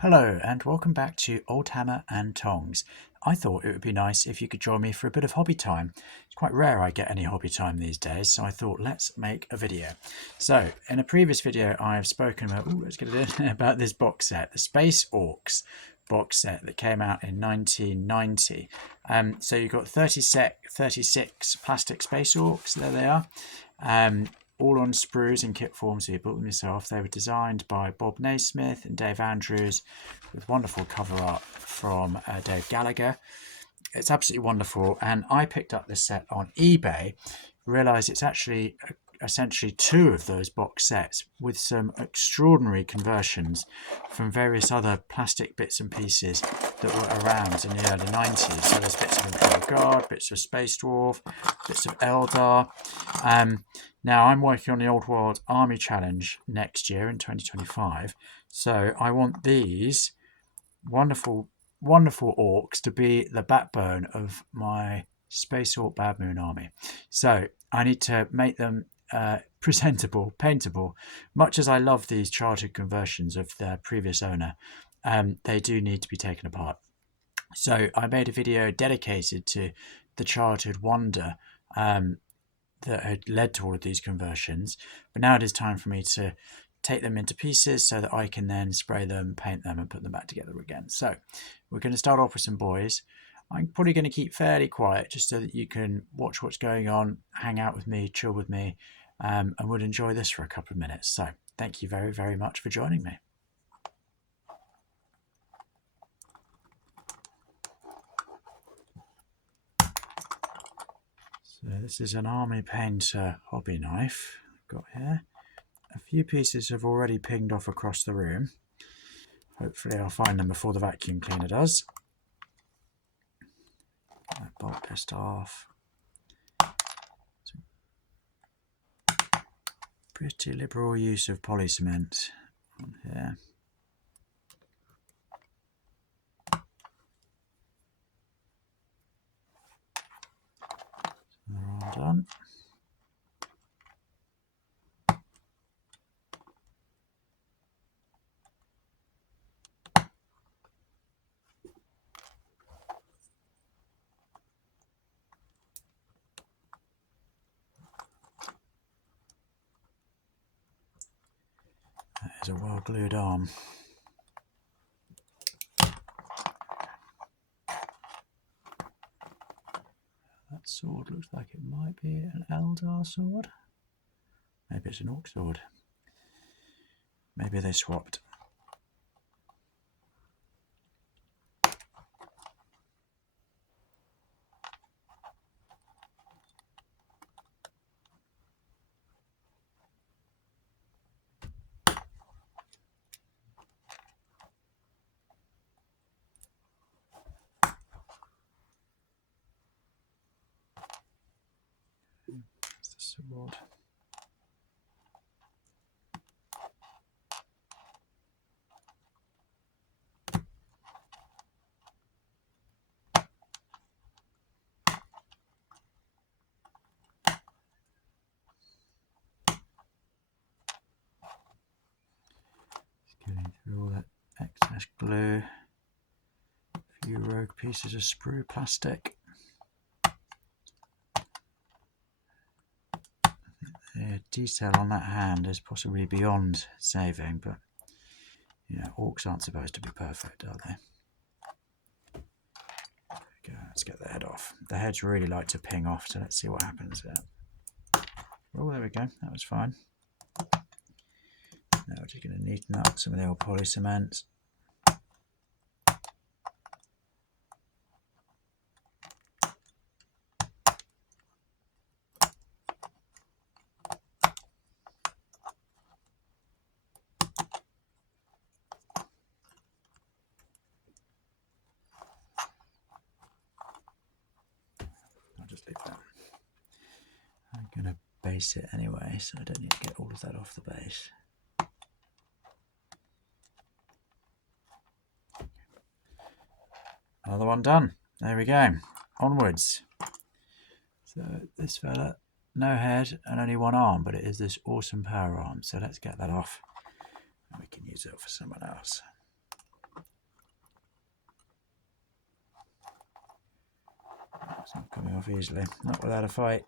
Hello and welcome back to Old Hammer and Tongs. I thought it would be nice if you could join me for a bit of hobby time. It's quite rare I get any hobby time these days, so I thought let's make a video. So in a previous video I have spoken about, let's get it in, about this box set, the Space Orks box set that came out in 1990. So you've got 36 plastic Space Orks, there they are. All on sprues in kit form, so you built them yourself. They were designed by Bob Naismith and Dave Andrews with wonderful cover art from Dave Gallagher. It's absolutely wonderful, and I picked up this set on eBay, realised it's actually essentially two of those box sets with some extraordinary conversions from various other plastic bits and pieces that were around in the early 90s. So there's bits of Imperial Guard, bits of Space Dwarf, bits of Eldar. Now I'm working on the Old World Army Challenge next year in 2025, so I want these wonderful orcs to be the backbone of my Space Orc Bad Moon army. So I need to make them presentable, paintable. Much as I love these childhood conversions of their previous owner, they do need to be taken apart. So I made a video dedicated to the childhood wonder that had led to all of these conversions, but now it is time for me to take them into pieces so that I can then spray them, paint them, and put them back together again. So we're going to start off with some boys. I'm probably going to keep fairly quiet just so that you can watch what's going on, hang out with me, chill with me, and would enjoy this for a couple of minutes. So thank you very, very much for joining me. So this is an Army Painter hobby knife I've got here. A few pieces have already pinged off across the room. Hopefully I'll find them before the vacuum cleaner does. Get that bolt pissed off. Pretty liberal use of poly cement on here. So they're all done. That is a well glued arm. That sword looks like it might be an Eldar sword. Maybe it's an Orc sword. Maybe they swapped. That's the sword. Getting through all that excess glue. A few rogue pieces of sprue plastic. The detail on that hand is possibly beyond saving, but you know, orcs aren't supposed to be perfect, are they? Okay, let's get the head off. The heads really like to ping off, so let's see what happens there. Oh, there we go. That was fine. Now we're just going to neaten up some of the old poly cement. I'll just leave that. I'm going to base it anyway, so I don't need to get all of that off the base. Another one done. There we go. Onwards. So this fella, no head and only one arm, but it is this awesome power arm. So let's get that off and we can use it for someone else. It's not coming off easily, not without a fight.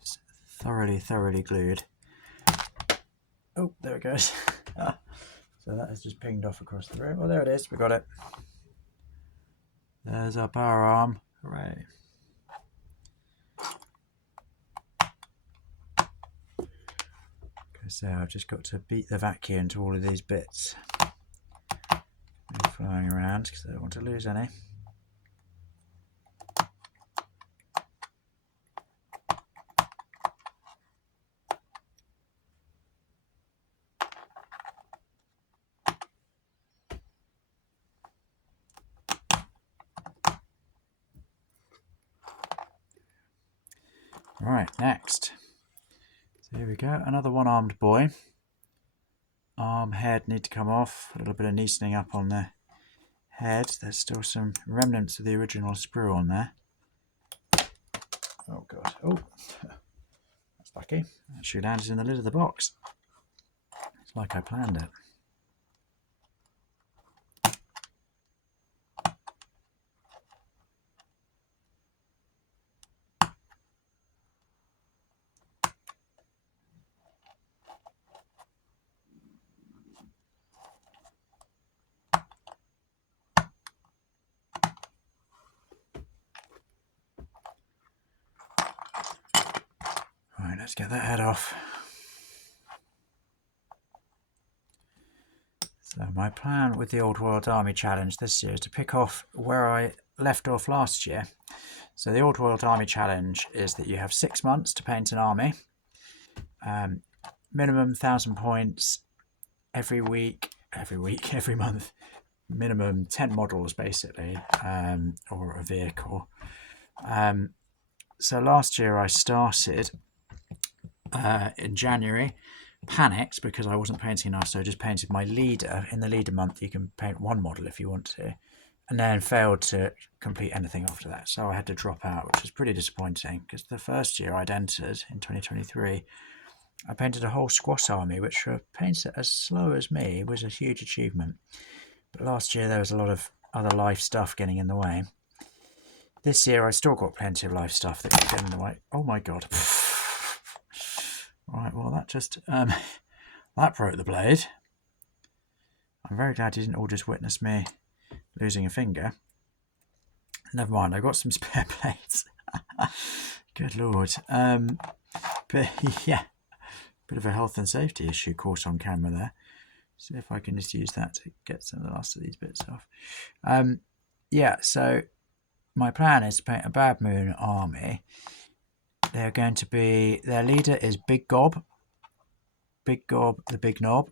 It's thoroughly glued. Oh, there it goes. So that has just pinged off across the room. Oh, there it is. We got it. There's our power arm. Hooray. So I've just got to beat the vacuum into all of these bits. They're flying around because I don't want to lose any. Right, next. So here we go, another one-armed boy. Arm, head need to come off. A little bit of neatening up on the head. There's still some remnants of the original sprue on there. Oh god, oh, that's lucky. That should land in the lid of the box. It's like I planned it. Right, let's get that head off. So my plan with the Old World Army Challenge this year is to pick off where I left off last year. So the Old World Army Challenge is that you have 6 months to paint an army. Minimum 1,000 points every month. Minimum 10 models basically, or a vehicle. So last year I started in January, panicked because I wasn't painting enough, so I just painted my leader. In the leader month you can paint one model if you want to, and then failed to complete anything after that, so I had to drop out, which was pretty disappointing because the first year I'd entered in 2023 I painted a whole squash army, which for a painter as slow as me was a huge achievement. But last year there was a lot of other life stuff getting in the way. This year I still got plenty of life stuff that could get in the way. Oh my god. Right, well that just that broke the blade. I'm very glad you didn't all just witness me losing a finger. Never mind, I've got some spare blades. Good lord. But yeah, bit of a health and safety issue caught on camera there. See if I can just use that to get some of the last of these bits off. Yeah, so my plan is to paint a Bad Moon army. They're going to be, their leader is Big Gob. Big Gob, the Big Knob.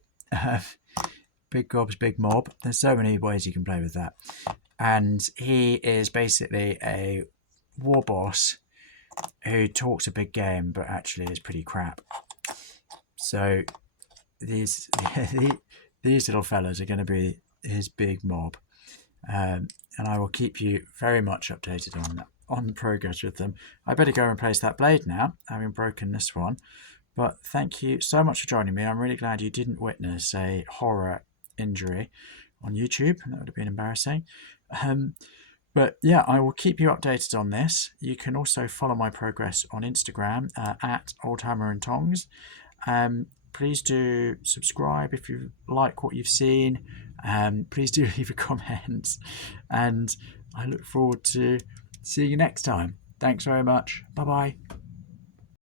Big Gob's Big Mob. There's so many ways you can play with that. And he is basically a war boss who talks a big game, but actually is pretty crap. So these little fellas are going to be his big mob, and I will keep you very much updated on the progress with them. I better go and replace that blade now, having broken this one. But thank you so much for joining me. I'm really glad you didn't witness a horror injury on YouTube. That would have been embarrassing. But yeah, I will keep you updated on this. You can also follow my progress on Instagram at Old Hammer and Tongs. Please do subscribe if you like what you've seen. Please do leave a comment. And I look forward to seeing you next time. Thanks very much. Bye-bye.